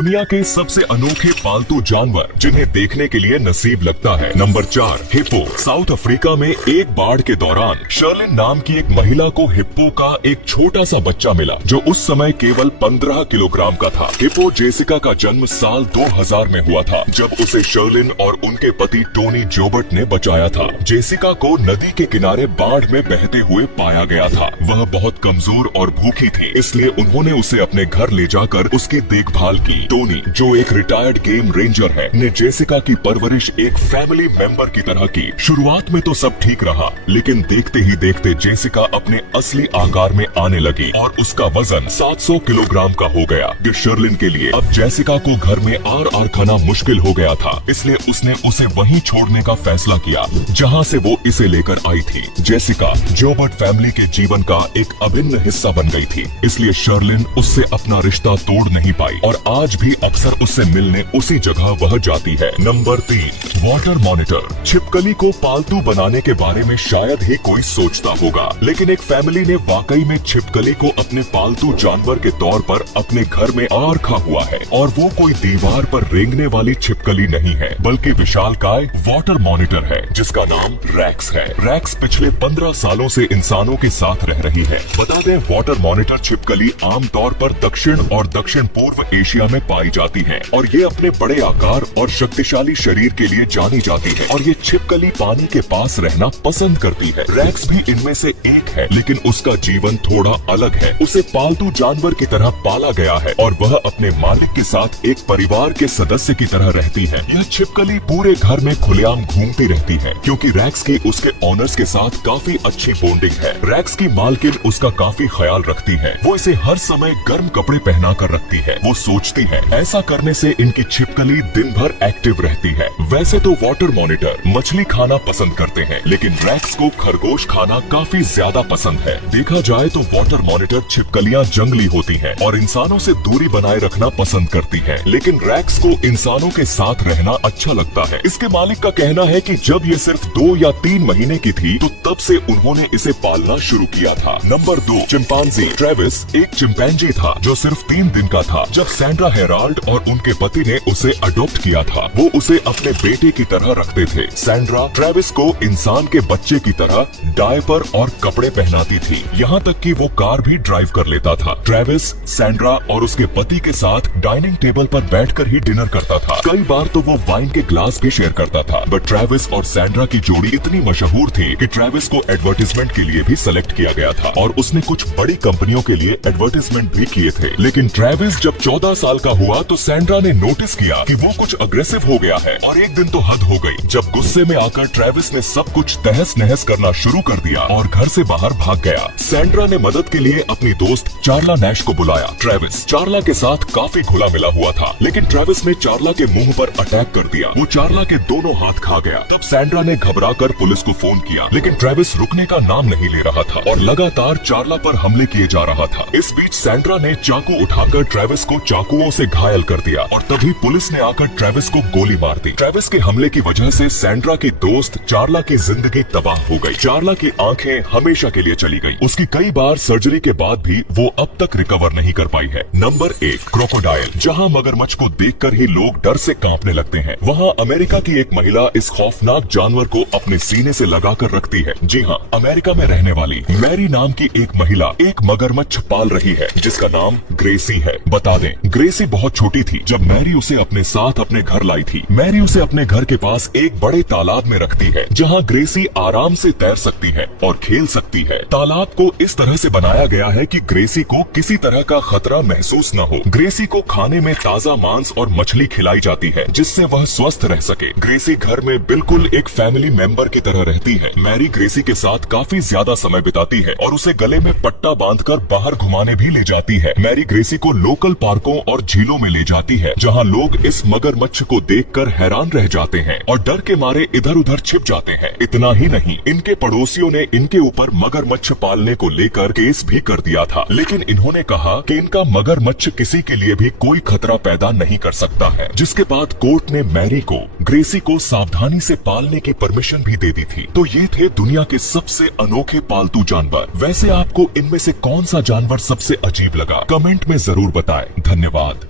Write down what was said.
दुनिया के सबसे अनोखे पालतू जानवर जिन्हें देखने के लिए नसीब लगता है। Number 4, hippo. साउथ अफ्रीका में एक बाढ़ के दौरान शर्लिन नाम की एक महिला को हिप्पो का एक छोटा सा बच्चा मिला जो उस समय केवल 15 किलोग्राम का था। हिप्पो जेसिका का जन्म साल 2000 में हुआ था जब उसे शर्लिन और उनके पति टोनी जोबर्ट ने बचाया था। जेसिका को नदी के किनारे बाढ़ में बहते हुए पाया गया था। वह बहुत कमजोर और भूखी थी, इसलिए उन्होंने उसे अपने घर ले जाकर उसकी देखभाल की। टोनी, जो एक रिटायर्ड गेम रेंजर है, ने जेसिका की परवरिश एक फैमिली मेंबर की तरह की। शुरुआत में तो सब ठीक रहा, लेकिन देखते ही देखते जेसिका अपने असली आकार में आने लगी और उसका वजन 700 किलोग्राम का हो गया। जो शर्लिन के लिए अब जेसिका को घर में आर खाना मुश्किल हो गया था, इसलिए उसने उसे वहीं छोड़ने का फैसला किया जहां से वो इसे लेकर आई थी। जेसिका जोबर्ट फैमिली के जीवन का एक अभिन्न हिस्सा बन गई थी, इसलिए शर्लिन उससे अपना रिश्ता तोड़ नहीं पाई और आज भी अक्सर उससे मिलने उसी जगह वह जाती है। Number 3, water monitor. छिपकली को पालतू बनाने के बारे में शायद ही कोई सोचता होगा, लेकिन एक फैमिली ने वाकई में छिपकली को अपने पालतू जानवर के तौर पर अपने घर में आ रखा हुआ है। और वो कोई दीवार पर रेंगने वाली छिपकली नहीं है, बल्कि विशालकाय वाटर मॉनिटर है जिसका नाम रैक्स है। रैक्स पिछले 15 सालों से इंसानों के साथ रह रही है। बता दें, वाटर मॉनिटर छिपकली आमतौर पर दक्षिण और दक्षिण पूर्व एशिया में पाई जाती है और ये अपने बड़े आकार और शक्तिशाली शरीर के लिए जानी जाती है और ये छिपकली पानी के पास रहना पसंद करती है। रैक्स भी इनमें से एक है, लेकिन उसका जीवन थोड़ा अलग है। उसे पालतू जानवर की तरह पाला गया है और वह अपने मालिक के साथ एक परिवार के सदस्य की तरह रहती है। यह छिपकली पूरे घर में खुलेआम घूमती रहती है क्योंकि रैक्स की उसके ओनर्स के साथ काफी अच्छी बॉन्डिंग है। रैक्स की मालकिन उसका काफी ख्याल रखती है। वो इसे हर समय गर्म कपड़े पहना कर रखती है। वो सोचती है ऐसा करने से इनकी छिपकली दिन भर एक्टिव रहती है। वैसे तो वाटर मॉनिटर मछली खाना पसंद करते हैं, लेकिन रैक्स को खरगोश खाना काफी ज्यादा पसंद है। देखा जाए तो वाटर मॉनिटर छिपकलियां जंगली होती हैं और इंसानों से दूरी बनाए रखना पसंद करती हैं, लेकिन रैक्स को इंसानों के साथ रहना अच्छा लगता है। इसके मालिक का कहना है कि जब ये सिर्फ 2 या 3 महीने की थी तो तब से उन्होंने इसे पालना शुरू किया था। Number 2, chimpanzee. ट्रेविस एक चिंपैंजी था जो सिर्फ 3 दिन का था जब सैंड्रा हेराल्ड और उनके पति ने उसे अडॉप्ट किया था। वो उसे अपने बेटे की तरह रखते थे। सैंड्रा ट्रेविस को इंसान के बच्चे की तरह डायपर और कपड़े पहनाती थी, यहाँ तक कि वो कार भी ड्राइव कर लेता था। ट्रेविस, सैंड्रा और उसके पति के साथ डाइनिंग टेबल पर बैठकर ही डिनर करता था। कई बार तो वो वाइन के ग्लास भी शेयर करता था। बट ट्रेविस और सैंड्रा की जोड़ी इतनी मशहूर थी कि ट्रेविस को एडवर्टाइजमेंट के लिए भी सेलेक्ट किया गया था और उसने कुछ बड़ी कंपनियों के लिए एडवर्टाइजमेंट भी किए थे। लेकिन ट्रेविस जब 14 साल का हुआ तो सैंड्रा ने नोटिस किया कि वो कुछ अग्रेसिव हो गया है और एक दिन तो हद हो गई जब गुस्से में आकर ट्रेविस ने सब कुछ तहस नहस करना शुरू कर दिया और घर से बाहर भाग गया। सैंड्रा ने मदद के लिए अपनी दोस्त चार्ला नैश को बुलाया। ट्रेविस चार्ला के साथ काफी घुला मिला हुआ था, लेकिन ट्रेविस ने चार्ला के मुंह पर अटैक कर दिया। वो चार्ला के दोनों हाथ खा गया। तब सैंड्रा ने घबराकर पुलिस को फोन किया, लेकिन ट्रेविस रुकने का नाम नहीं ले रहा था और लगातार चार्ला पर हमले किए जा रहा था। इस बीच सैंड्रा ने चाकू उठाकर ट्रेविस को चाकुओं से घायल कर दिया और तभी पुलिस ने आकर ट्रेविस को गोली मार दी। ट्रेविस के हमले की वजह से सैंड्रा की दोस्त चार्ला की जिंदगी तबाह हो गई। चार्ला की आंखें हमेशा के लिए चली गई। उसकी कई बार सर्जरी के बाद भी वो अब तक रिकवर नहीं कर पाई है। Number 1, crocodile. जहां मगरमच्छ को देखकर ही लोग डर से कांपने लगते हैं, वहां अमेरिका की एक महिला इस खौफनाक जानवर को अपने सीने से लगाकर रखती है। जी हाँ, अमेरिका में रहने वाली मैरी नाम की एक महिला एक मगरमच्छ पाल रही है जिसका नाम ग्रेसी है। बता दें, ग्रेसी बहुत छोटी थी जब मैरी उसे अपने साथ अपने घर लाई थी। मैरी उसे अपने घर के पास एक बड़े तालाब में रखती है जहां ग्रेसी आराम से तैर सकती है और खेल सकती है। तालाब को इस तरह से बनाया गया है कि ग्रेसी को किसी तरह का खतरा महसूस न हो। ग्रेसी को खाने में ताजा मांस और मछली खिलाई जाती है जिससे वह स्वस्थ रह सके। ग्रेसी घर में बिल्कुल एक फैमिली मेंबर की तरह रहती है। मैरी ग्रेसी के साथ काफी ज्यादा समय बिताती है और उसे गले में पट्टा बांधकर बाहर घुमाने भी ले जाती है। मैरी ग्रेसी को लोकल पार्कों और झीलों में ले जाती है जहां लोग इस मगरमच्छ को देखकर हैरान रह जाते हैं और डर के मारे इधर उधर छिप जाते हैं। इतना ही नहीं, इनके पड़ोसियों ने इनके ऊपर मगरमच्छ पालने को लेकर केस भी कर दिया था, लेकिन इन्होंने कहा कि इनका मगरमच्छ किसी के लिए भी कोई खतरा पैदा नहीं कर सकता है। जिसके बाद कोर्ट ने मैरी को ग्रेसी को सावधानी से पालने की परमिशन भी दे दी थी। तो ये थे दुनिया के सबसे अनोखे पालतू जानवर। वैसे आपको इनमें से कौन सा जानवर सबसे अजीब लगा? कमेंट में जरूर बताएं। धन्यवाद।